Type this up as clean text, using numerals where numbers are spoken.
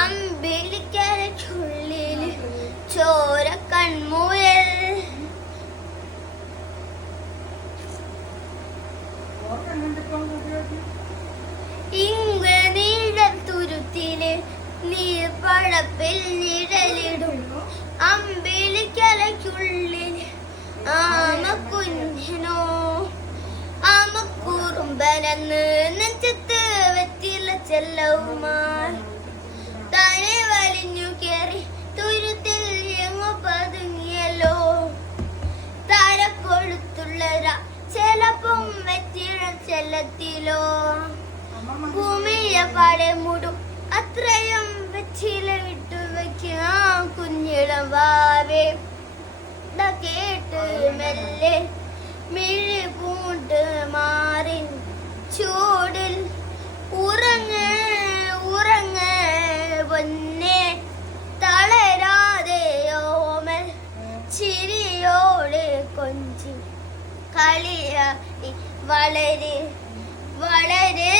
അമ്പിളിക്കരയ്ക്കുള്ളിൽ ചോര കൺമുയൽ തുരുത്തില് നീർപ്പടപ്പിൽ നിഴലിടും അമ്പിളിക്കലയ്ക്കുള്ളിൽ ആമക്കുഞ്ഞനോ ആമക്കുറുമ്പനെന്ന് നെഞ്ചത്ത് വെറ്റില ചെല്ലവുമാർ തന്നെ വലിഞ്ഞു കയറി തുരുത്തിൽ എങ്ങോ പതുങ്ങിയല്ലോ തരക്കൊഴുത്തുള്ളരാ ചിലപ്പം വെറ്റില ചെല്ലത്തിലോ ഭൂമിയെ പാടെ മൂടും അത്രയും വെച്ചില വിട്ടു വെക്കാം കുഞ്ഞിളം വാവേ കേട്ട് മെല്ലെ മിഴി പൂണ്ട് മാറി ചൂടിൽ ഉറങ്ങ് ഉറങ്ങ് പൊന്നെ തളരാതെയോമൽ ചിരിയോട് കൊഞ്ചി കളിയായി വളരെ വളരെ